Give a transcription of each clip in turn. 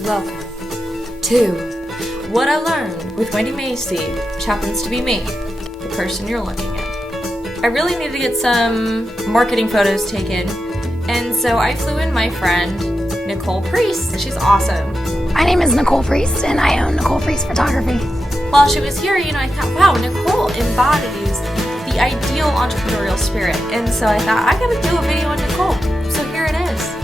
Welcome to What I Learned with Wendy Macy, which happens to be me, the person you're looking at. I really need to get some marketing photos taken, and so I flew in my friend, Nicole Priest. She's awesome. My name is Nicole Priest, and I own Nicole Priest Photography. While she was here, I thought, wow, Nicole embodies the ideal entrepreneurial spirit, and so I thought, I gotta do a video on Nicole, so here it is.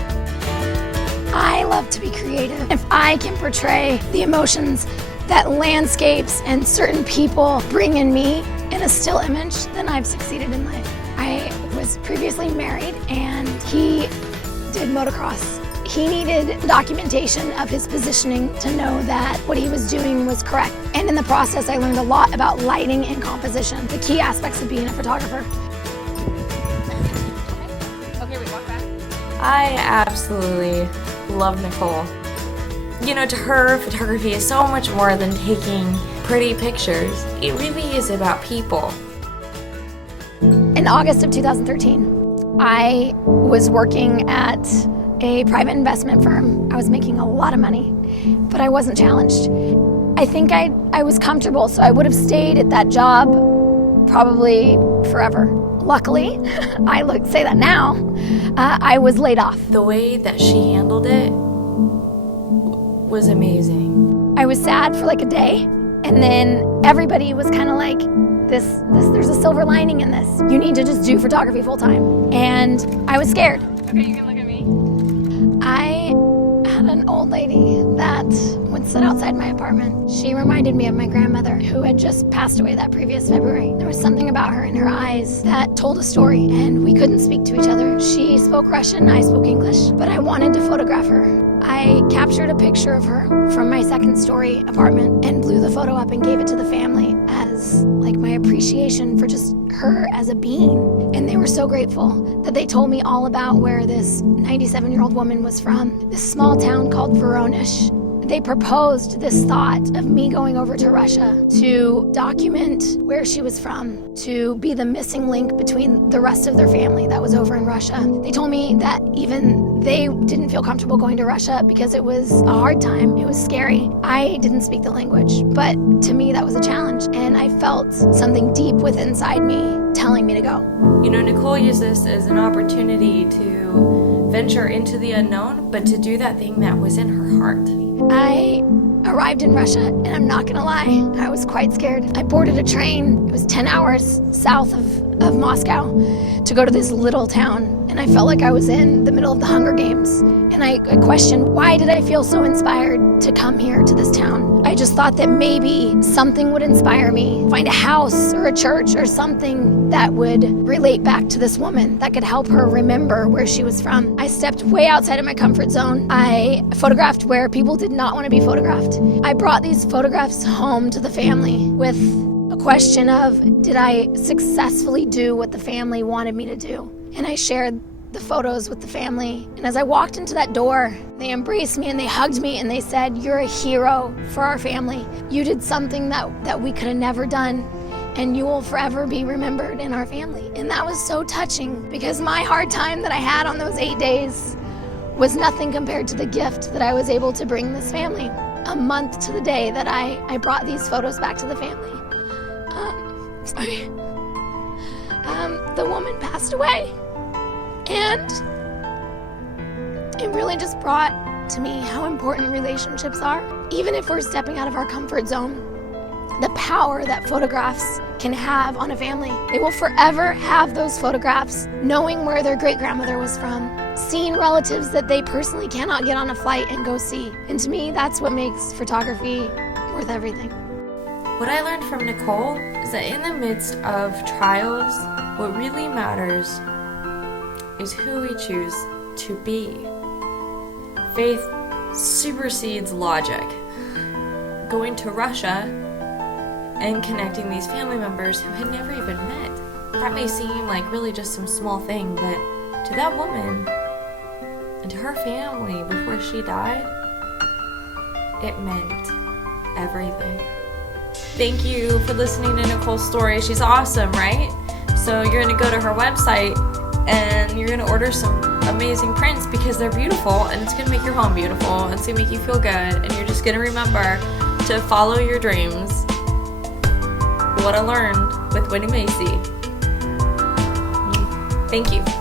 I love to be creative. If I can portray the emotions that landscapes and certain people bring in me in a still image, then I've succeeded in life. I was previously married, and he did motocross. He needed documentation of his positioning to know that what he was doing was correct. And in the process, I learned a lot about lighting and composition, the key aspects of being a photographer. Okay, wait, walk back. I absolutely love Nicole. To her, photography is so much more than taking pretty pictures. It really is about people. In August of 2013, I was working at a private investment firm. I was making a lot of money, but I wasn't challenged. I think I was comfortable, so I would have stayed at that job probably forever. Luckily, say that now, I was laid off. The way that she handled it was amazing. I was sad for like a day, and then everybody was kind of like, there's a silver lining in this. You need to just do photography full time. And I was scared. Okay, you can look at me. I had an old lady that would sit outside my apartment. She reminded me of my grandmother, who had just passed away that previous February. There was something about her in her eyes that told a story, and we couldn't speak to each other. She spoke Russian, I spoke English, but I wanted to photograph her. I captured a picture of her from my second-story apartment and blew the photo up and gave it to the family as my appreciation for just her as a being. And they were so grateful that they told me all about where this 97-year-old woman was from, this small town called Voronezh. They proposed this thought of me going over to Russia to document where she was from, to be the missing link between the rest of their family that was over in Russia. They told me that even they didn't feel comfortable going to Russia because it was a hard time. It was scary. I didn't speak the language, but to me that was a challenge, and I felt something deep within inside me telling me to go. Nicole used this as an opportunity to venture into the unknown, but to do that thing that was in her heart. I arrived in Russia, and I'm not gonna lie, I was quite scared. I boarded a train. It was 10 hours south of Moscow to go to this little town, and I felt like I was in the middle of the Hunger Games. And I questioned, why did I feel so inspired to come here to this town? I just thought that maybe something would inspire me, find a house or a church or something that would relate back to this woman, that could help her remember where she was from. I stepped way outside of my comfort zone. I photographed where people did not want to be photographed. I brought these photographs home to the family with a question of, did I successfully do what the family wanted me to do? And I shared the photos with the family. And as I walked into that door, they embraced me and they hugged me and they said, "You're a hero for our family. You did something that we could have never done, and you will forever be remembered in our family." And that was so touching, because my hard time that I had on those 8 days was nothing compared to the gift that I was able to bring this family. A month to the day that I brought these photos back to the family. The woman passed away. And it really just brought to me how important relationships are. Even if we're stepping out of our comfort zone, the power that photographs can have on a family. They will forever have those photographs, knowing where their great-grandmother was from, seeing relatives that they personally cannot get on a flight and go see. And to me, that's what makes photography worth everything. What I learned from Nicole is that in the midst of trials, what really matters is who we choose to be. Faith supersedes logic. Going to Russia and connecting these family members who had never even met. That may seem like really just some small thing, but to that woman and to her family before she died, it meant everything. Thank you for listening to Nicole's story. She's awesome, right? So you're gonna go to her website and you're gonna order some amazing prints because they're beautiful, and it's gonna make your home beautiful, and it's gonna make you feel good, and you're just gonna remember to follow your dreams. What I learned with Wendy Macy. Thank you.